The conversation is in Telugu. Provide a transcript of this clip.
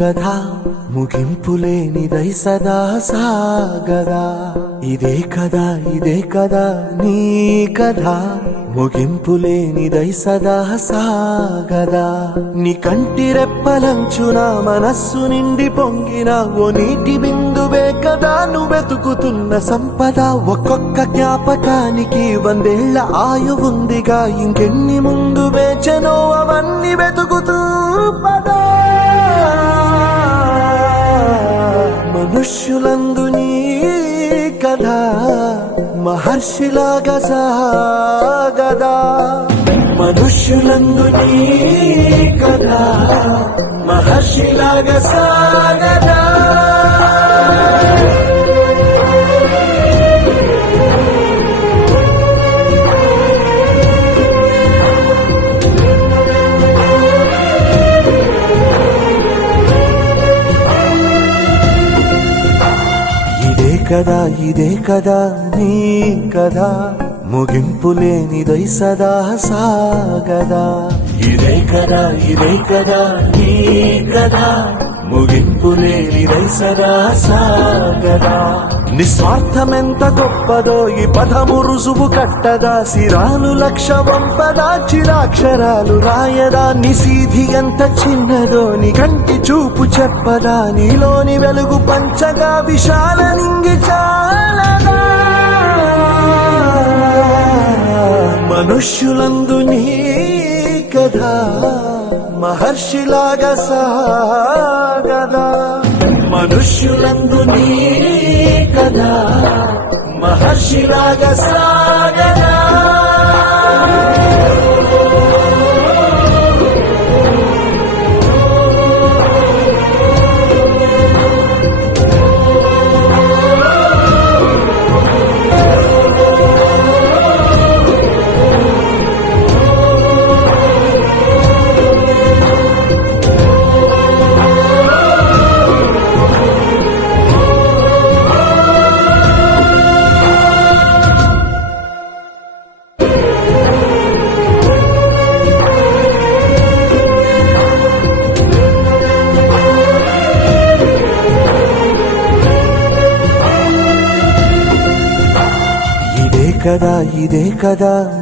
కథ ముగింపులేనిదై సదా సాగదా. ఇదే కదా నీ కథ ముగింపులేనిదై సదా సాగదా. నీ కంటి రెప్పలంచున మనస్సు నిండి పొంగిన ఓ నీటి బిందువే కదా నువ్వెతుకుతున్న సంపద. ఒక్కొక్క జ్ఞాపకానికి 100 ఏళ్ల ఆయువుందిగా, ఇంకెన్ని ముందు వేచనో అవన్నీ వెతుకుతూ పదా. మనుష్యులందు నీ కథ మహర్షిలాగా సాగదా. మనుష్యులందు నీ కథ మహర్షిలాగా సాగదా. ఇదే కదా నీ కథ ముగింపులేనిదై సదా సాగదా. ఇదే కదా నీ కథ ముగింపులేనిదై సదా సాగదా. నిస్వార్థమెంత గొప్పదో ఈ పదము రుజువు కట్టదా. సిరాలు లక్ష వంపదా, చిరాక్షరాలు రాయదా. నిశీధి ఎంత చిన్నదో నీ కంటి చూపు చెప్పదా. నీలోని వెలుగు పంచగా విశాల నింగి చాలదా. మనుష్యులందు నీ కథ మహర్షిలాగా సాగదా. మనుష్యులందు నీ కథ మహర్షిలాగా సాగదా. ఇదే కదా